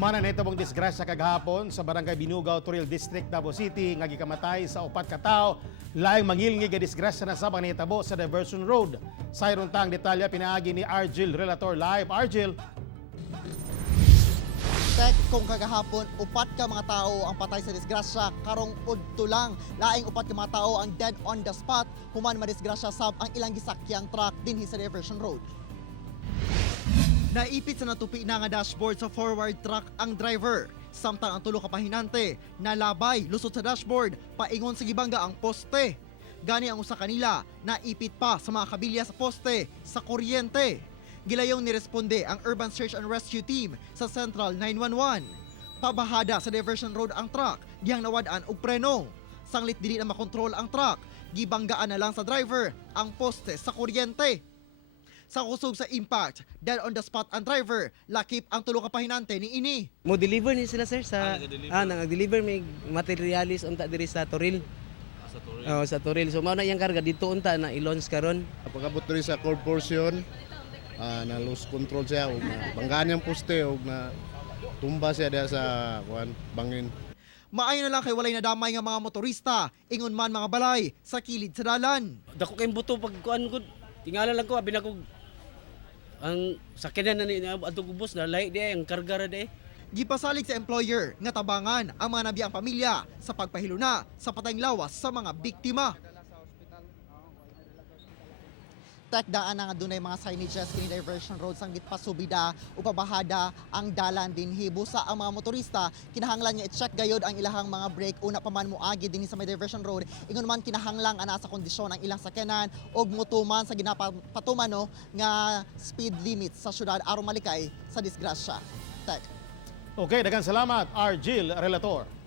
Humana na itong disgrasya kagahapon sa Barangay Binugaw, Turil District, Davao City nga gikamatay sa upat ka tawo laing mangilngi nga disgrasya na sa panghitabo sa Diversion Road. Sa iruntang detalya pinaagi ni Argil Relator Live. Argil. Tek, kung kagahapon, upat ka mga tao ang patay sa disgrasya, karong udto lang. Laing upat ka mga tao ang dead on the spot, human madisgrasya sab ang ilang gisakyang truck dinhi sa Diversion Road. Naipit sa natupi na nga dashboard sa forward truck ang driver. Samtang ang tulo ka pahinante, nalabay, lusot sa dashboard, paingon sa gibangga ang poste. Gani ang usa kanila, naipit pa sa mga kabilya sa poste, sa kuryente. Gilayong niresponde ang Urban Search and Rescue Team sa Central 911. Pabahada sa Diversion Road ang truck, diyang nawadaan og preno. Sanglit dili na makontrol ang truck, gibanggaan na lang sa driver ang poste sa kuryente. Sa kusog sa impact, dead on the spot ang driver, lakip ang tulo ka pahinante ni ini. Mo deliver ni sila sir sa nag-deliver may materialis unta diri sa Toril. Sa Toril. So mao na iyang karga dito unta na i-launch karon. Pagabot rin sa core portion, na lose control siya ug na banggaan yung poste ug na tumba siya diha sa bangin. Maayo na lang kay walay nadamay nga mga motorista, ingon man mga balay sa kilid sa dalan. Dako kay buto pag kuan gud. Tingala lang ko abi na ko ang sakyanan na ni adto bus na lahi di ang karga ra di. Gipasalig sa employer nga tabangan ang mga nabiyang pamilya sa pagpahiluna sa patayng lawas sa mga biktima. Tekdaan na nga dunay mga signages kini Diversion Road sang gitpasubida o pabahada ang dalan din hibusa ang mga motorista kinahanglan nga i-check gayod ang ilahang mga brake una pa man moagi dinhi sa may Diversion Road ingon man kinahanglan ana sa kondisyon ang ilang sakyanan og motuman sa ginapatuman no nga speed limit sa syudad aron malikay sa disgrasya. Tek. Okay, daghang salamat Argil Relator.